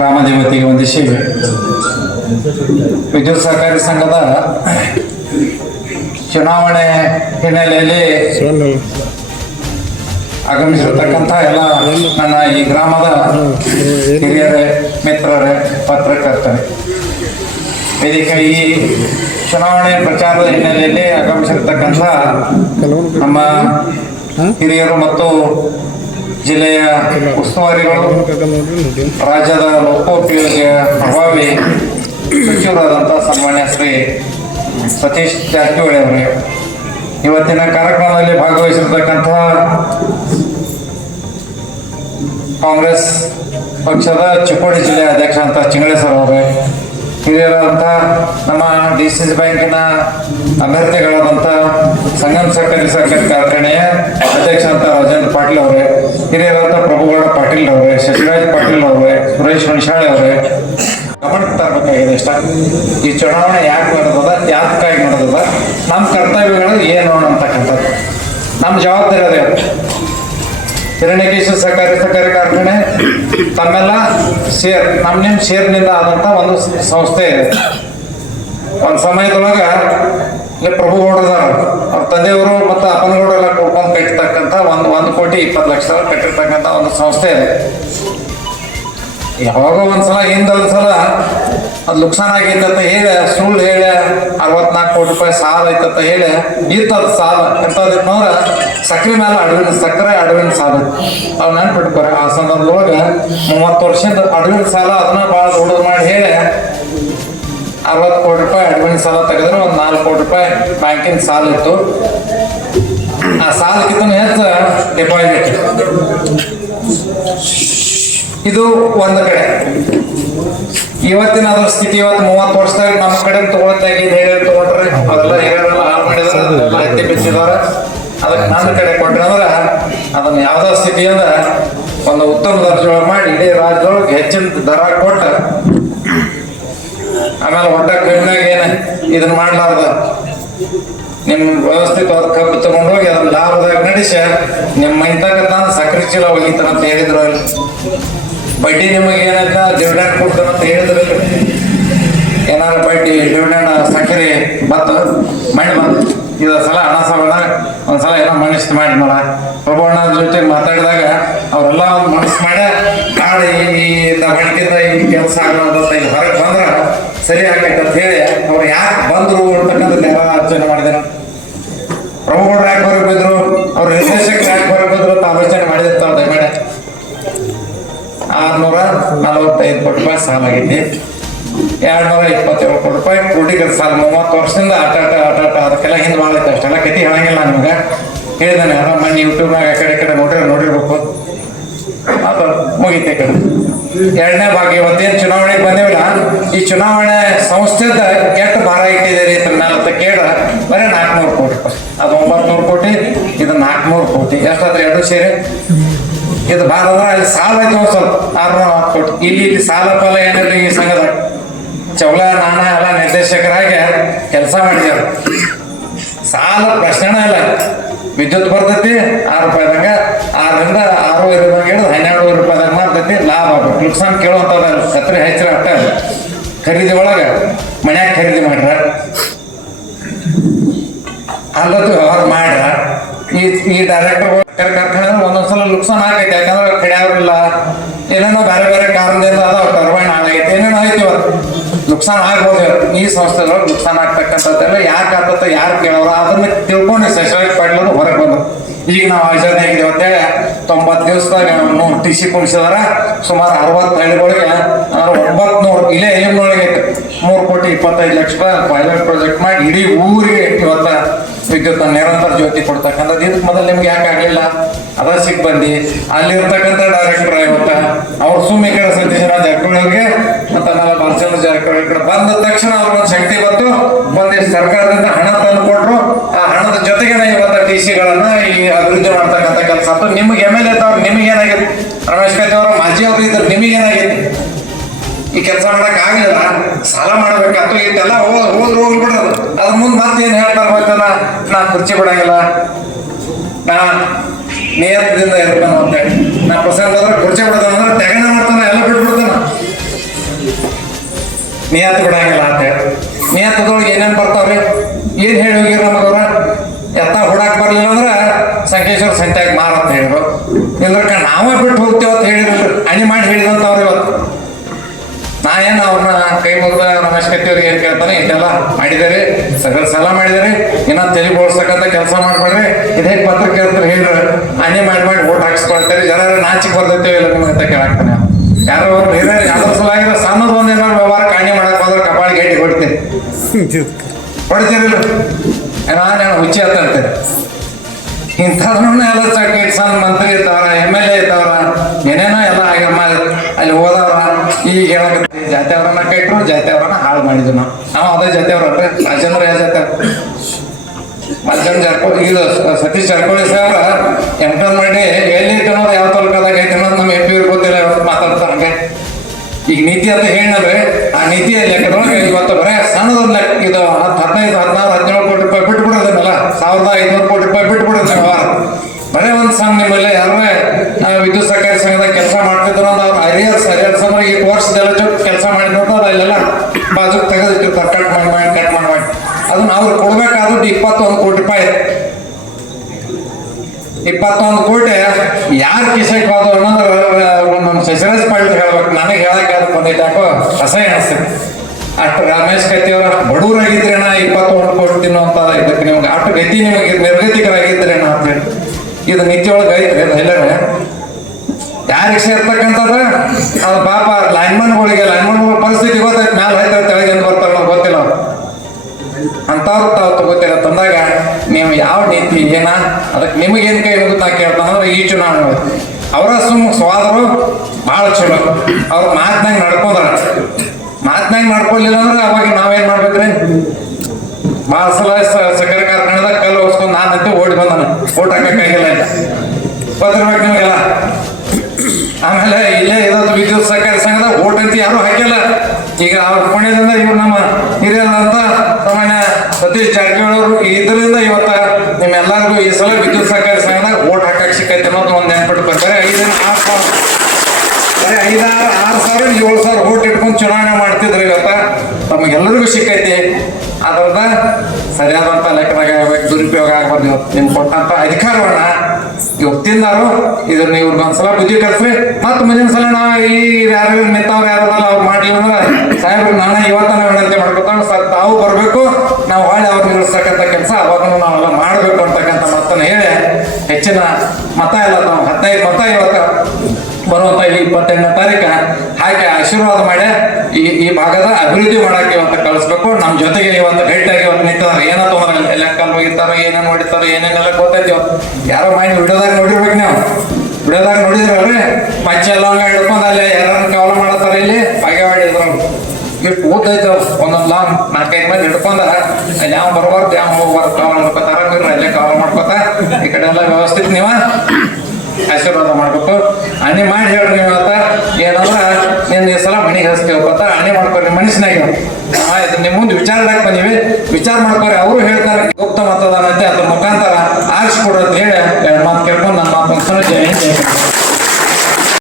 ಗ್ರಾಮ ದೇವತೆಗೆ ವಂದಿಸಿ ವಿದ್ಯುತ್ ಸಹಕಾರಿ ಸಂಘದ ಚುನಾವಣೆ ಹಿನ್ನೆಲೆಯಲ್ಲಿ ಆಗಮಿಸಿರ್ತಕ್ಕಂಥ ಎಲ್ಲ ನನ್ನ ಈ ಗ್ರಾಮದ ಹಿರಿಯರೇ, ಮಿತ್ರರೇ, ಪತ್ರಕರ್ತರೇ. ವೇದಿಕೆ ಈ ಚುನಾವಣೆ ಪ್ರಚಾರದ ಹಿನ್ನೆಲೆಯಲ್ಲಿ ಆಗಮಿಸಿರ್ತಕ್ಕಂಥ ನಮ್ಮ ಹಿರಿಯರು ಮತ್ತು ಜಿಲ್ಲೆಯ ಉಸ್ತುವಾರಿಗಳು, ರಾಜ್ಯದ ಲೋಕೋಪಯೋಗಿಯ ಪ್ರಭಾವಿ ಸಚಿವರಾದಂಥ ಸನ್ಮಾನ್ಯ ಶ್ರೀ ಸತೀಶ್ ಜಾರಕಿಹೊಳಿ ಅವರೇ, ಇವತ್ತಿನ ಕಾರ್ಯಕ್ರಮದಲ್ಲಿ ಭಾಗವಹಿಸಿರ್ತಕ್ಕಂಥ ಕಾಂಗ್ರೆಸ್ ಪಕ್ಷದ ಚಿಕ್ಕೋಡಿ ಜಿಲ್ಲೆಯ ಅಧ್ಯಕ್ಷ ಅಂತ ಚಿಂಗಳೆ ಸರ್ ಅವರೇ, ಹಿರಿಯರಾದಂಥ ನಮ್ಮ ಡಿ ಸಿ ಸಿ ಬ್ಯಾಂಕಿನ ಅಭ್ಯರ್ಥಿಗಳಾದಂಥ ಸಂಗಮ್ ಸರ್ಕಾರಿ ಸಹಕಾರಿ ಕಾರ್ಖಾನೆಯ ಅಧ್ಯಕ್ಷ ಅಂತ ರಾಜೇಂದ್ರ ಪಾಟೀಲ್ ಅವರೇ ಹಿರಿಯರಾದಂಥ ಪ್ರಭುಗೌಡ ಪಾಟೀಲ್ ಅವರೇ ಶಶಿರಾಜ್ ಪಾಟೀಲ್ ಹುಣಸಾಳೆ ಅವರೇ ಗಮನಕ್ಕೆ ತರಬೇಕಾಗಿದೆ ಇಷ್ಟ ಈ ಚುನಾವಣೆ ಯಾಕೆ ನಡೆದದ ಯಾತಕ್ಕಾಗಿ ನಡೆದದ ನಮ್ಮ ಕರ್ತವ್ಯಗಳು ಏನು ಅಂತಕ್ಕಂಥದ್ದು ನಮ್ಮ ಜವಾಬ್ದಾರಿ ಅದೇ ಹಿರಣ್ಯಕೇಶ ಸಹಕಾರಿ ಸಹಕಾರಿ ಕಾರ್ಖಾನೆ, ತಮ್ಮೆಲ್ಲ ಸೇರ್ ನಮ್ಮ ನಿಮ್ಮ ಸೇರ್ನಿಂದ ಆದಂಥ ಒಂದು ಸಂಸ್ಥೆ ಇದೆ. ಒಂದು ಸಮಯದೊಳಗೆ ಇಲ್ಲಿ ಪ್ರಭುಗೌಡದಾರ ಅವ್ರ ತಂದೆಯವರು ಮತ್ತು ಅಪ್ಪನಗೌಡ ಎಲ್ಲ ಕೊಡ್ಕೊಂಡು ಕಟ್ಟಿರ್ತಕ್ಕಂಥ ಒಂದು ಒಂದು ಕೋಟಿ ಇಪ್ಪತ್ತು ಲಕ್ಷ ಕಟ್ಟಿರ್ತಕ್ಕಂಥ ಒಂದು ಸಂಸ್ಥೆ ಇದೆ. ಯಾವಾಗೋ ಒಂದ್ಸಲ, ಹಿಂದ ಒಂದ್ಸಲ, ಅದು ನುಕ್ಸಾನ್ ಆಗೈತೆ ಅಂತ ಹೇಳಿ, ಸುಳ್ಳು ಹೇಳಿ, ಅರವತ್ನಾಲ್ಕು ಕೋಟಿ ರೂಪಾಯಿ ಸಾಲ ಐತಂತ ಹೇಳಿ ಇರ್ತದ ಸಾಲ ಎಂತಂದ್ರೆ ಸಕ್ಕರೆ ಮೇಲೆ ಅಡವಿನ, ಸಕ್ಕರೆ ಅಡವಿನ ಸಾಲ. ಅವ್ರು ನೆನ್ಪಿಟ್ಕೊರೆ ಆ ಸಂದರ್ಭದೊಳಗೆ ಮೂವತ್ತು ವರ್ಷದ ಅಡವಿನ ಸಾಲ ಅದನ್ನ ಭಾಳ ದೊಡ್ಡದು ಮಾಡಿ ಹೇಳಿ, ಅರವತ್ತು ಕೋಟಿ ರೂಪಾಯಿ ಅಡ್ವಾನ್ಸ್ ಸಾಲ ತೆಗೆದ್ರೆ ಒಂದು ನಾಲ್ಕು ಕೋಟಿ ರೂಪಾಯಿ ಬ್ಯಾಂಕಿನ ಸಾಲ ಇತ್ತು. ಆ ಸಾಲಕ್ಕಿಂತ ಹೆಚ್ಚು ಡೆಪಾಸಿಟ್ ಇದು ಒಂದು ಕಡೆ. ಇವತ್ತಿನ ಅದರ ಸ್ಥಿತಿ ಇವತ್ತು ಮೂವತ್ತು ವರ್ಷದಾಗ ನಮ್ಮ ಕಡೆ ತಗೊಳ್ತಾಗ ಹೇಳಿ ತಗೊಂಡ್ರೆ ಅದೆಲ್ಲ ಹಿರಿಯರೆಲ್ಲ ಹಾಳು ಮಾಡಿದಾರೆ ಎತ್ತಿ ಬಿಚ್ಚಿದಾರೆ ಅದಕ್ಕೆ ನನ್ನ ಕಡೆ ಕೊಟ್ರೆ ಅಂದ್ರೆ ಅದನ್ನ ಯಾವ್ದೋ ಸ್ಥಿತಿ ಅಂದ್ರೆ ಒಂದು ಉತ್ತಮ ದರ್ಜೆಯೊಳಗೆ ಮಾಡಿ ಇಡೀ ರಾಜ್ಯದೊಳಗೆ ಹೆಚ್ಚಿನ ದರ ಕೊಟ್ಟು ಆಮೇಲೆ ಒಟ್ಟ ಕಡಿಮೆಗೆ ಏನು ಇದನ್ನ ಮಾಡ್ಲಾರ್ದ. ನಿಮ್ ವ್ಯವಸ್ಥಿತವಾದ ಕಬ್ಬು ತಗೊಂಡೋಗಿ ಅದನ್ನ ಲಾಭದಾಗ ನಡೆಸಿ ನಿಮ್ಮ ಇಂತಕ್ಕ ತಾನು ಸಕ್ಕರೆ ಚೀಲ ಹೇಳಿದ್ರು ಅಲ್ಲಿ ಬಡ್ಡಿ ನಿಮಗೆ ಏನಂತ ಡಿವಿಡೆಂಡ್ ಕೊಡ್ತಾರ ಅಂತ ಹೇಳಿದ್ರು ಏನಾರ ಬಡ್ಡಿ ಡಿವಿಡೆಂಡ್ ಸಕ್ಕರೆ ಬತ್ತು ಮಣ್ಣು ಬಂತು. ಇದು ಸಲ ಹಣ ಸಾವಣ ಒಂದ್ಸಲ ಏನೋ ಮನಸ್ಸು ಮಾಡಿ ನೋಡ. ಪ್ರಭುವಣ್ಣ ಜೊತೆ ಮಾತಾಡಿದಾಗ ಅವರೆಲ್ಲ ಒಂದು ಮನಸ್ಸು ಮಾಡಿ ಕಾಡು ಈ ದಮಣಿಕಿಂದ ಈ ಕೆಲಸ ಆಗೋದಂತ ಹೊರಗೆ ಬಂದ್ರೆ ಸರಿ ಆಗೈತೆ ಅಂತ ಹೇಳಿ ಅವ್ರು ಯಾಕೆ ಬಂದ್ರು ಅಂತಕ್ಕಂಥದ್ದು ಎಲ್ಲ ಅರ್ಚನೆ ಮಾಡಿದ್ರು. ನಲವತ್ತೈದು ಕೋಟಿ ರೂಪಾಯಿ ಸಾಲ ಆಗೈತಿ. ಎರಡ್ ನೂರ ಇಪ್ಪತ್ತೇಳು ಕೋಟಿ ರೂಪಾಯಿ ಕ್ರೋಢೀಕರಣ ಸಾಲ, ಮೂವತ್ತು ವರ್ಷದಿಂದ ಆಟ ಆಟ ಆಟ ಆಟ, ಅದಕ್ಕೆಲ್ಲ ಹಿಂದೆ ಭಾಳ ಐತೆ ಅಷ್ಟೆಲ್ಲ ಕತಿ ಹೇಳಂಗಿಲ್ಲ ನಿಮ್ಗೆ ಹೇಳಿದಾನೆ ಯಾರೋ ಮನೆ ಯೂಟ್ಯೂಬ್ನಾಗ ಆ ಕಡೆ ಕಡೆ ನೋಡಿರಿ ನೋಡಿರ್ಬೇಕು. ಅದು ಮುಗಿತೆ ಕಡೆ ಎರಡನೇ ಭಾಗ, ಇವತ್ತೇನು ಚುನಾವಣೆಗೆ ಬಂದೇವಿಲ್ಲ, ಈ ಚುನಾವಣೆ ಸಂಸ್ಥೆದ ಕೆಟ್ಟ ಭಾರ ಇಟ್ಟಿದ್ದೀರಿ ಅಂತ ಮೇಲೆ ಅಂತ ಕೇಳ ಬರೀ ನಾಲ್ಕುನೂರು ಕೋಟಿ ರೂಪಾಯಿ. ಅದು ಒಂಬತ್ತು ಕೋಟಿ, ಇದು ನಾಲ್ಕುನೂರು ಕೋಟಿ. ಎಷ್ಟಾದ್ರೆ ಎರಡು ಸೇರಿ. ಇದು ಅಂದ್ರೆ ಅಲ್ಲಿ ಸಾಲ ಐತೆ ಒಂದ್ ಸ್ವಲ್ಪ ಆರ್ನೂರ ಹತ್ತು ಕೋಟಿ ಇಲ್ಲಿ ಇಲ್ಲಿ ಸಾಲ ಫಲ ಏನಿರಲಿ ಈ ಸಂಘದ ಚೌಲ ನಾನ ಎಲ್ಲ ನಿರ್ದೇಶಕರಾಗಿ ಕೆಲಸ ಮಾಡಿದ್ದಾರೆ. ಸಾಲ ಪ್ರಶ್ನೆನೇ ಇಲ್ಲ ವಿದ್ಯುತ್ ಬರ್ತೈತಿ, ಆರು ರೂಪಾಯಿದಂಗ ಆರರಿಂದ ಆರು ಇರೋದಂಗ ಹಿಡಿದು ಹನ್ನೆರಡು ರೂಪಾಯಿದಾಗ ಮಾಡ್ತೈತಿ, ಲಾಭ ಆಗ್ಬೇಕು. ನುಕ್ಸಾನ್ ಕೇಳುವಂಥದ್ದು ಸತ್ರೆ ಹೆಚ್ಚರ ಅಟ್ಟ ಖರೀದಿ ಒಳಗೆ ಮನ್ಯಾಗ ಖರೀದಿ ಮಾಡ್ರ. ಅಲ್ಲತ್ತು ವ್ಯವಹಾರ ಮಾಡ್ರ. ಈ ಈ ಡೈರೆಕ್ಟರ್ ನುಕ್ಸಾನ್ ಆಗೈತೆ, ಯಾಕಂದ್ರೆ ಕಡಿಯವ್ರಿಲ್ಲ ಏನೇನೋ ಬೇರೆ ಬೇರೆ ಕಾರಣದಿಂದ ಅದಾವ ಟರ್ಬೈನ್ ಹಾಳಾಗೈತೆ ಏನೇನೋ ಆಯ್ತು ಇವತ್ತು ನುಕ್ಸಾನ್ ಆಗ್ಬೋದು. ಈ ಸಂಸ್ಥೆದೊಳಗೆ ನುಕ್ಸಾನ್ ಆಗ್ತಕ್ಕಂಥದ್ದೆಲ್ಲ ಯಾಕೆ ಆಗ್ತತ್ತ ಯಾರು ಕೇಳೋರು ಅದನ್ನ ತಿಳ್ಕೊಂಡು ಸೆಷನ್ ಅವರು ಹೊರಗೆ ಬಂದ್ರು. ಈಗ ನಾವು ಆಯೋಜನೆ ಅಂತ ಅಂತೇಳಿ ತೊಂಬತ್ತು ದಿವಸದಾಗ ಟಿ ಸಿ ಕುಣಿಸಿದಾರ ಸುಮಾರು ಅರವತ್ತು ಹಳ್ಳಿಗಳಿಗೆ ಒಂಬತ್ತು ನೂರು ಇಲ್ಲೇ ಎಲ್ಲಿನೊಳಗೆ ಮೂರು ಕೋಟಿ ಇಪ್ಪತ್ತೈದು ಲಕ್ಷ ರೂಪಾಯಿ ಪೈಲಟ್ ಪ್ರಾಜೆಕ್ಟ್ ಮಾಡಿ ಇಡೀ ಊರಿಗೆ ಇವತ್ತ ವಿದ್ಯುತ್ ನಿರಂತರ ಜ್ಯೋತಿ ಕೊಡ್ತಕ್ಕಂಥದ್ದು. ಇದಕ್ಕೆ ಮೊದಲು ನಿಮ್ಗೆ ಯಾಕೆ ಆಗಲಿಲ್ಲ? ಅದ ಸಿಕ್ ಬಂದು. ಅಲ್ಲಿರ್ತಕ್ಕಂಥ ಡೈರೆಕ್ಟರ್ ಇವತ್ತ ಅವ್ರು ಸುಮ್ಮನೆ ಕಡೆ ಸತೀಶರಾಜ್ ಜಾರಕಿಹೊಳಿ ಅವ್ರಿಗೆ ಮತ್ತು ಈ ಕಡೆ ಬಂದ ತಕ್ಷಣ ಅವ್ರಿಗೊಂದು ಶಕ್ತಿ ಬಂತು. ಒಂದಿಷ್ಟು ಸರ್ಕಾರದಿಂದ ಹಣ ತಂದು ಕೊಟ್ಟರು ಆ ಹಣದ ಜೊತೆಗೇನೆ ಇವತ್ತ ಟಿ ಸಿಗಳನ್ನ ಈ ಅಭಿವೃದ್ಧಿ ಮಾಡ್ತಕ್ಕಂಥ ಕೆಲಸ ಅಂತ ನಿಮ್ಗೆ ಎಂ ಎಲ್ ಎ ಅವ್ರು ನಿಮಗೆ ಏನಾಗಿದೆ ರಮೇಶ್ ಕತ್ತಿ ಅವರು ಮಾಜಿ ಅವರು ಇದ್ರು ನಿಮಗೆ ಏನಾಗಿದೆ ಈ ಕೆಲಸ ಮಾಡಕ್ ಸಾಲ ಮಾಡ್ಬೇಕಾಯ್ತು ಇಟ್ಟೆಲ್ಲ ಹೋದ್ ಹೋದ್ರು ಹೋಗ್ಬಿಡೋದು ಅದ್ರ ಮುಂದೆ ಮತ್ತೆ ಏನ್ ಹೇಳ್ತಾರೆ ಗೊತ್ತಲ್ಲ ನಾ ಕುರ್ಚಿ ಬಿಡಂಗಿಲ್ಲ ನಾ ನಿಯತ್ತದಿಂದ ಇರ್ತಾನ ಅಂತ ನಾ ಪ್ರಸಂಗ ಅಂದ್ರೆ ಕುರ್ಚಿ ಬಿಡ್ತಾನ ಅಂದ್ರೆ ತೆಗೆದ ಮಾಡ್ತಾನ, ಎಲ್ಲ ಬಿಟ್ಬಿಡ್ತಾನ. ನಿಯತ್ ಬಿಡಂಗಿಲ್ಲ ಅಂತ ಹೇಳಿ. ನಿಯತ್ತದೊಳಗೆ ಏನೇನು ಬರ್ತಾವ್ರಿ? ಏನ್ ಹೇಳಿ ಹೋಗಿರ ನಮಗವ್ರ ಎತ್ತ ಹುಡಾಕ್ ಬರ್ಲಿಲ್ಲ ಅಂದ್ರೆ ಸಂಕೇಶ್ವರ ಸಂತ್ಯಾಗ ಮಾರ ಅಂತ ಹೇಳಿದ್ರು. ಇಲ್ಲಕ್ಕ ನಾವೇ ಬಿಟ್ಟು ಹೋಗ್ತೇವೆ ಅಂತ ಹೇಳಿದ್ರು. ಅಣಿ ಮಾಡಿ ಹೇಳಿದಂತವ್ರು ಇವತ್ತು. ಕೈ ಮುಗಿದ ರಮೇಶ್ ಕತ್ತಿ ಅವ್ರಿಗೆ ಏನು ಕೇಳ್ತಾನೆ ಇದೆಲ್ಲ ಮಾಡಿದಾರೆ ಸಗಲ್ ಸಲ ಮಾಡಿದಾರೆ ಇನ್ನ ತಲೆ ಬೋಳ್ಸಕ್ಕಂತ ಕೆಲಸ ಮಾಡ್ಬೇಡ್ರಿ, ಇದೇ ಪತ್ರ ಕೇಳ್ತಾರೆ ಹೇಳ್ರಿ ಅಣಿ ಮಾಡಿ ಮಾಡಿ ಓಟ್ ಹಾಕ್ಸ್ಕೊಳ್ತಾರೆ ಜನ ನಾಚಿಕ್ ಬರ್ತೈತೆ ಇಲ್ಲ ನಿಮ್ಗೆ ಅಂತ ಕೇಳಾಕ್ತಾನೆ ಯಾರೋ ಅವ್ರು ಹಿರಿಯರು ಯಾವ್ದೋ ಸಲ ಆಗಿದ್ರೆ ಸಣ್ಣದ ಒಂದ್ ಏನಾರು ವ್ಯವಹಾರ ಕಾಣಿ ಮಾಡಕ್ ಹೋದ್ರೆ ಕಪಾಳಿ ಗೇಟಿ ಹೊಡಿತೀನಿ ಹೊಡಿತೀರಿಲ್ಲ ನಾನು ಹುಚ್ಚಿ ಅಂತಂತೇನೆ ಇಂಥದನ್ನ ಎಲ್ಲ ಸೆಕ್ರೆಟರಿ ಸಣ್ಣ ಮಂತ್ರಿ ಇರ್ತಾವ್ರ ಎಂ ಎಲ್ ಎ ಇರ್ತಾವ್ರ ಏನೇನೋ ಎಲ್ಲ ಆಗ್ಯಮ್ಮ ಅಲ್ಲಿ ಹೋದವ್ರ ಈಗ ಜಾತಿಯವರನ್ನ ಕಟ್ರು ಜಾತಿ ಅವ್ರನ್ನ ಹಾಳು ಮಾಡಿದ್ವಿ ನಾವು. ನಾವು ಅದೇ ಜಾತ್ಯಾವ್ರ ಅಲ್ರಿ? ರಾಜೇಂದ್ರ ಯಾವ ಜಾತಿ? ಅವ್ರು ಜಾರ್ಕೋಳಿ ಇದು ಸತೀಶ್ ಜಾರಕೋಳಿ ಸರ್ ಎಂಟರ್ ಮಾಡಿ, ಎಲ್ಲಿ ಅನ್ನೋದು ಯಾವ ತಾಲೂಕದಾಗ ಐತೆ ಅನ್ನೋದು ನಮ್ಮ ಎಂ ಪಿ ಅವ್ರಿಗೆ ಗೊತ್ತಿಲ್ಲ ಮಾತಾಡ್ತಾರ ಹಂಗೆ. ಈಗ ನೀತಿ ಅಂತ ಹೇಳಿದ್ರೆ ಆ ನೀತಿಯ ಲೆಕ್ಕದೊಳಗೆ ಇವತ್ತು ಬರೇ ಸಣ್ಣದೊಂದು ಲೆಕ್ಕ. ಇದು ಹತ್ತು ಹದಿನೈದು, ಹದಿನಾರು, ಹದಿನೇಳು ಕೋಟಿ ರೂಪಾಯಿ ಬಿಟ್ಟು ಬಿಡೋದನ್ನಲ್ಲ ಸಾವಿರದ ಐನೂರು ಕೋಟಿ ರೂಪಾಯಿ ಬಿಟ್ಟು ಬಿಡೋದು ವ್ಯವಹಾರ. ಬರೇ ಒಂದು ಸಂಘ ನಿಮ್ಮಲ್ಲಿ. ವಿದ್ಯುತ್ ಸಹಕಾರಿ ಸಂಘದಾಗ ಕೆಲಸ ಮಾಡ್ತಿದ್ರು ಅಂದ್ರೆ ಅವ್ರು ಹರಿಯರ್ಸ್ ಹರಿಯರ್ಸ್ ಅಂದ್ರೆ ಈ ವರ್ಷದೆಲ್ಲ ಕೆಲಸ ಮಾಡಿ ಅಂತ ಅಲ್ಲೆಲ್ಲ ಬಾಜು ತೆಗೆದಿಟ್ಟಿರ್ತಾರೆ ಕಟ್ ಮಾಡಿ ಮಾಡಿ ಕಟ್ ಮಾಡಿ ಮಾಡಿ. ಅದನ್ನ ಅವ್ರು ಕೊಡ್ಬೇಕಾದ್ರು ಇಪ್ಪತ್ತೊಂದು ಕೋಟಿ ರೂಪಾಯಿ. ಇಪ್ಪತ್ತೊಂದು ಕೋಟಿ ಯಾರು ಕಿಸಕ್ ಹೋದ ಅನ್ನೋದು ನಮ್ಮ ಪಾಯಿಂಟ್ ಪಾಟೀಲ್ ಹೇಳ್ಬೇಕು. ನನಗೆ ಹೇಳಕ್ಕೆ ಅದಕ್ಕೆ ಬಂದೈತೆ. ಯಾಕೋ ಅಸಹ್ಯ ಅನಿಸ್ತದೆ ಅಷ್ಟು ರಮೇಶ್ ಕತ್ತಿ ಬಡವರಾಗಿದ್ರೆ ಬಡವರಾಗಿದ್ರೇನ ಇಪ್ಪತ್ತೊಂದು ಕೋಟಿ ತಿನ್ನುವಂತ ಇದಕ್ಕೆ ನಿಮ್ಗೆ ಅಷ್ಟು ಗತಿ ನಿಮಗೆ ನಿರ್ಗತಿಕರಾಗಿದ್ರೇನ ಅಂತ ಹೇಳಿ ಇದು ನಿತ್ಯ ಒಳಗೆ ಐತ್ರಿ. ಅದು ಎಲ್ಲರ ಯಾರಿಗೆ ಸೇರ್ತಕ್ಕಂಥದ್ದು ಅದು ಪಾಪ ಲೈನ್ಮನ್ಗಳಿಗೆ, ಲೈನ್ಮನ್ಗಳ ಪರಿಸ್ಥಿತಿ ಗೊತ್ತೈತೆ ಮ್ಯಾಲ ಹೈತಾರೆ ತೆಳಗೆ ಎಂದು ಬರ್ತಾರೆ ಅನ್ನೋದು ಗೊತ್ತಿಲ್ಲ ಅವ್ರು. ಅಂಥವ್ರು ತಾವು ಗೊತ್ತಿಲ್ಲ. ತಂದಾಗ ನೀವು ಯಾವ ನೀತಿ ಏನ? ಅದಕ್ಕೆ ನಿಮಗೇನು ಕೈ ಗೊತ್ತಾ ಕೇಳ್ತಾನಂದ್ರೆ ಈ ಚುನಾವಣೆ. ಅವರ ಸುಮ್ಮ ಸ್ವಾದರು ಭಾಳ ಚಲೋ. ಅವ್ರ ಮಾತ್ನಾಗ ನಡ್ಕೊಂಡಾರ. ಮಾತ್ನಾಗ ನಡ್ಕೊಳ್ಲಿಲ್ಲ ಅಂದ್ರೆ ಅವಾಗ ನಾವೇನ್ ಮಾಡ್ಬೇಕ್ರಿ? ಭಾಳ ಸಲ ಸಕ್ಕರೆ ಕಾರ್ಖಾನೆದಾಗ ಕಲ್ಲು ಹೊಸ್ಕೊಂಡು ನಾನಂತೂ ಓಡಿ ಬಂದ ಓಟ್ ಹಾಕಕ್ಕಾಗಿಲ್ಲ ಇಲ್ಲ ಗೊತ್ತಿರ್ಬೇಕು ನಿಮಗೆಲ್ಲ ಆಮೇಲೆ ಇಲ್ಲೇ ಇರೋದು ವಿದ್ಯುತ್ ಸಹಕಾರಿ ಸಂಘದ ಓಟ್ ಅಂತ ಯಾರು ಹಾಕಿಲ್ಲ ಈಗ ಅವ್ರ ಪುಣ್ಯದಿಂದ ಇವ್ರು ನಮ್ಮ ಹಿರಿಯರಂತ ಸಾಮಾನ್ಯ ಸತೀಶ್ ಜಾರಕಿಹೊಳಿ ಅವರು ಇದರಿಂದ ಇವತ್ತ ನಿಮ್ಮೆಲ್ಲರಿಗೂ ಈ ಸಲ ವಿದ್ಯುತ್ ಸಹಕಾರಿ ಸಂಘದಾಗ ಓಟ್ ಹಾಕಕ್ಕೆ ಸಿಕ್ಕೈತೆ ಅನ್ನೋದು ಒಂದು ನೆನ್ಪಿಟ್ಟು ಬರ್ತಾರೆ ಐದು ಆರು ಸಾವಿರ. ಬರೀ ಐದಾರು ಆರು ಸಾವಿರ ಏಳು ಸಾವಿರ ಓಟ್ ಇಟ್ಕೊಂಡು ಚುನಾವಣೆ ಮಾಡ್ತಿದ್ರು ಇವತ್ತ? ತಮಗೆಲ್ಲರಿಗೂ ಸಿಕ್ಕೈತಿ. ಅದರದ ಸರಿಯಾದಂತ ಲೆಕ್ಕದಾಗ ಆಗ್ಬೇಕು, ದುರುಪಯೋಗ ಆಗ್ಬಾರ್ದು ಇವತ್ತು. ನಿಮ್ಗೆ ಕೊಟ್ಟಂತ ಅಧಿಕಾರವನ್ನ ಇವತ್ತಿಂದಾರು ಇದನ್ನ ಇವ್ರಿಗೆ ಒಂದ್ಸಲ ಬುದ್ಧಿ ಕಲ್ಸ್ರಿ. ಮತ್ತೆ ಮುಂದಿನ ಸಲ ನಾವು ಈ ಯಾರು ನಿಂತವ್ರು ಯಾರಲ್ಲ ಅವ್ರು ಮಾಡ್ಲಿ ಅಂದ್ರೆ ಸಾಹೇಬ್ರು ನಾನೇ ನಾವು ವಿನಂತಿ ಮಾಡ್ಕೊತಾನೆ. ಸರ್ ತಾವು ಬರಬೇಕು. ಅವ್ರು ಕೆಲಸ ಅವಾಗೂ ನಾವೆಲ್ಲ ಮಾಡಬೇಕು ಅಂತಕ್ಕಂಥ ಮಾತನ್ನ ಹೇಳಿ ಹೆಚ್ಚಿನ ಮತ ಎಲ್ಲ ನಾವು ಹದಿನೈದು ಮತ ಇವತ್ತು ಬರುವಂತ ಈ ಇಪ್ಪತ್ತೆಂಟನೇ ತಾರೀಕ ಹಾಗೆ ಆಶೀರ್ವಾದ ಮಾಡಿ ಈ ಈ ಭಾಗದ ಅಭಿವೃದ್ಧಿ ಮಾಡಕ್ಕೆ ಇವತ್ತು ಕಳಿಸ್ಬೇಕು. ನಮ್ಮ ಜೊತೆಗೆ ಇವತ್ತು ಭೇಟಿಯಾಗಿ ಇವತ್ತು ನಿಂತಾರೆ ಏನೋ ತೊಗೊಂಡ್ರೆ ಎಲ್ಲ ಕಲ್ಲು ಹೋಗಿರ್ತಾರೆ, ಏನೇನು ಹೊಡಿತಾರೆ ಏನೇನೆಲ್ಲ ಗೊತ್ತೈತಿ, ಯಾರೋ ಮೈಂಡ್ ವಿಡಿಯೋದಾಗ ನೋಡಿರ್ಬೇಕು ನೀವು. ವಿಡಿಯೋದಾಗ ನೋಡಿದ್ರಲ್ರಿ? ಮಚ್ಚ ಲವಂಗ ಹಿಡ್ಕೊಂಡು ಅಲ್ಲಿ ಯಾರನ್ನ ಕಾವಲು ಮಾಡತ್ತಾರ ಇಲ್ಲಿ? ಇಷ್ಟು ಊತೈತೆ ಒಂದೊಂದು ಲಾಂಗ್ ನಾಲ್ಕೈದು ಮಂದಿ ಹಿಡ್ಕೊಂಡ ಅಲ್ಲಿ ಯಾವ ಬರಬಾರ್ದು ಯಾವ ಹೋಗ್ಬಾರ್ದು ಕಾವಲ್ ಮಾಡ್ಕೋತಾರ మీరు ಅಲ್ಲೇ ಕಾವಲ್ ಮಾಡ್ಕೋತ ಈ ಕಡೆ ಎಲ್ಲ ವ್ಯವಸ್ಥಿತ ನೀವ ಆಶೀರ್ವಾದ ಮಾಡ್ಬೇಕು ಅಣಿ ಮಾಡಿ ಹೇಳ್ರಿ ನೀವು ಅಂತ ಏನಂದ್ರ ನಿನ್ನ ಈ ಸಲ ಮನೆಗೆ ಹಚ್ತೇವೆ ಗೊತ್ತಾ ಅಣಿ ಮಾಡ್ಕೊರಿ ಆಯ್ತು ನಿಮ್ಮ ಮುಂದೆ ವಿಚಾರದಾಗ ಬಂದೀವಿ ವಿಚಾರ ಮಾಡ್ಕೊರಿ ಅವರು ಹೇಳ್ತಾರೆ ಗುಪ್ತ ಮತದಾನ ಅಂತ ಅದ್ರ ಮುಖಾಂತರ ಆರಿಸ್ಕೊಡು ಅಂತ ಹೇಳಿ ಎರಡು ಮಾತು ಕೇಳ್ಕೊಂಡು ನನ್ನ ಮಾತು ಕರ್ನಾಟಕ.